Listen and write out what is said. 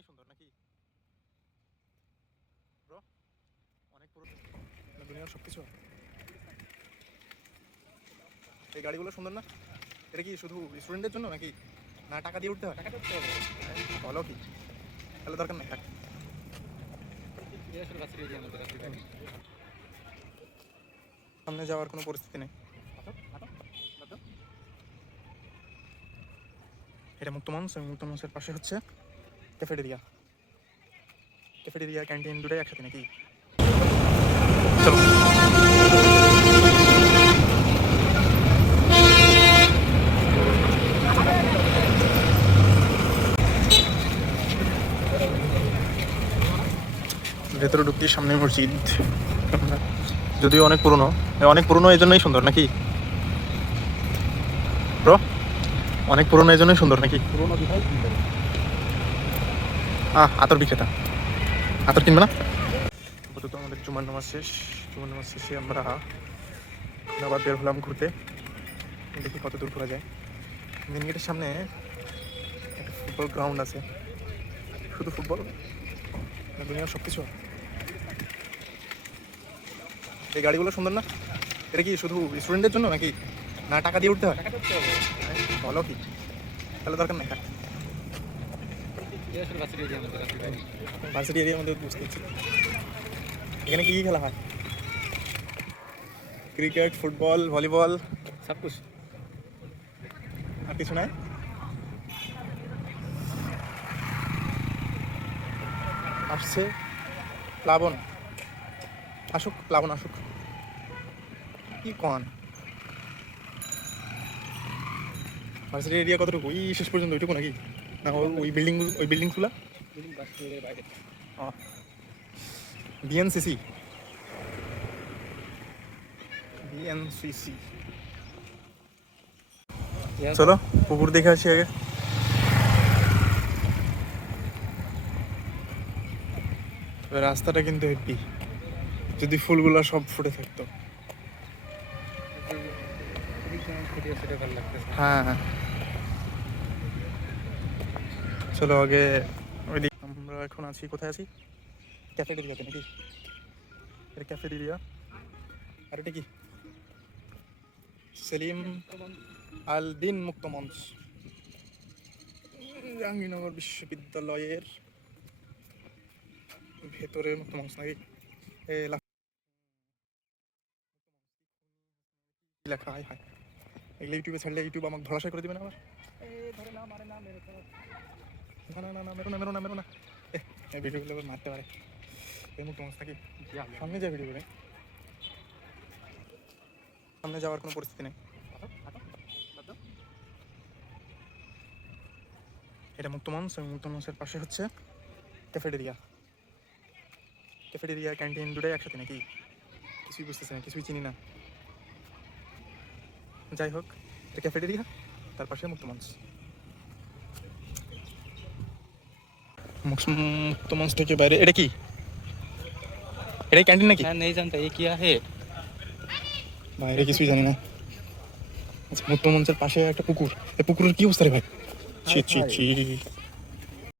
এজন্যই সুন্দর নাকি ব্রো? অনেক পুরনো দুনিয়ার সবকিছু। এই গাড়িগুলো সুন্দর না? এটা কি শুধু স্টুডেন্টদের জন্য নাকি, না টাকা দিয়ে উঠতে হয়? টাকা করতে হবে বলো কি? তাহলে দরকার নেই থাক। সামনে যাওয়ার কোনো পরিস্থিতি নেই। এটা মুক্ত মঞ্চ, মুক্ত মঞ্চের পাশে হচ্ছে ক্যাফেটেরিয়া। ক্যাফেটেরিয়া ক্যান্টিন দুটাই একসাথে নাকি? চলো। ভেতরে ঢুকতে সামনে মসজিদ, যদিও অনেক পুরনো এই জন্যই সুন্দর নাকি ব্রো? অনেক পুরনো এই জন্যই সুন্দর নাকি? আতর বিক্রেতা, আতর কিনবে না? আপাতত আমাদের জুমার নামাজ শেষে আমরা আবার বের হলাম ঘুরতে। দেখি কত দূর ঘোরা যায়। মেন গেটের সামনে একটা ফুটবল গ্রাউন্ড আছে, শুধু ফুটবল দুনিয়ার সব কিছু। এই গাড়িগুলো সুন্দর না? এটা কি শুধু স্টুডেন্টদের জন্য নাকি, না টাকা দিয়ে উঠতে হয়? বলো কি? তাহলে দরকার নেই থাক। ভার্সিটি এরিয়ার মধ্যে বুঝতে পারছি। এখানে কি কি খেলা হয়? ক্রিকেট, ফুটবল, ভলিবল, সব কিছু। আর কিছু নাই? আসছে প্লাবন, প্লাবন আসুক। কি কন ভার্সিটি এরিয়া কতটুকু? ওই শেষ পর্যন্ত ওইটুকু নাকি, না ওই বিল্ডিংগুলো? বিএনসিসি। চলো পুকুর দেখে আসি আগে। রাস্তাটা কিন্তু হেপি, যদি ফুলগুলো সব ফুটে থাকতো। হ্যাঁ হ্যাঁ, চলো আগে ওইদিকে। আমরা এখন আছি, কোথায় আছি? ক্যাফেটেরিয়াতে নাকি? এটা ক্যাফেটেরিয়া। আর এটা কি? সেলিম আল দিন মুক্ত মঞ্চ, জাহাঙ্গীরনগর বিশ্ববিদ্যালয়ের ভেতরের মুক্ত মঞ্চ নাকি? লেখা হাই হাই, এগুলো ইউটিউবে ছাড়লে ইউটিউব আমাকে ধরাশায়ী করে দেবে না আবার? মেরো না এই ভিডিওগুলো আবার মারতে পারে। এই মুক্ত মঞ্চ নাকি? সামনে যা ভিডিও করে, সামনে যাওয়ার কোনো পরিস্থিতি নেই। এটা মুক্ত মঞ্চের পাশে হচ্ছে ক্যাফেটেরিয়া ক্যান্টিন দুটাই একসাথে নাকি? কিছুই বুঝতেছি না, কিছুই চিনি না। যাই হোক, এটা ক্যাফেটেরিয়া, তার পাশে মুক্ত মঞ্চ থেকে বাইরে। এটা কি? এটাই ক্যান্টিন নাকি? नहीं जानता ये क्या है। বাইরে কিছুই জানি না। আচ্ছা, মুক্ত মঞ্চের পাশে একটা পুকুর, এই পুকুরের কি অবস্থা রে ভাই? ছি ছি ছি।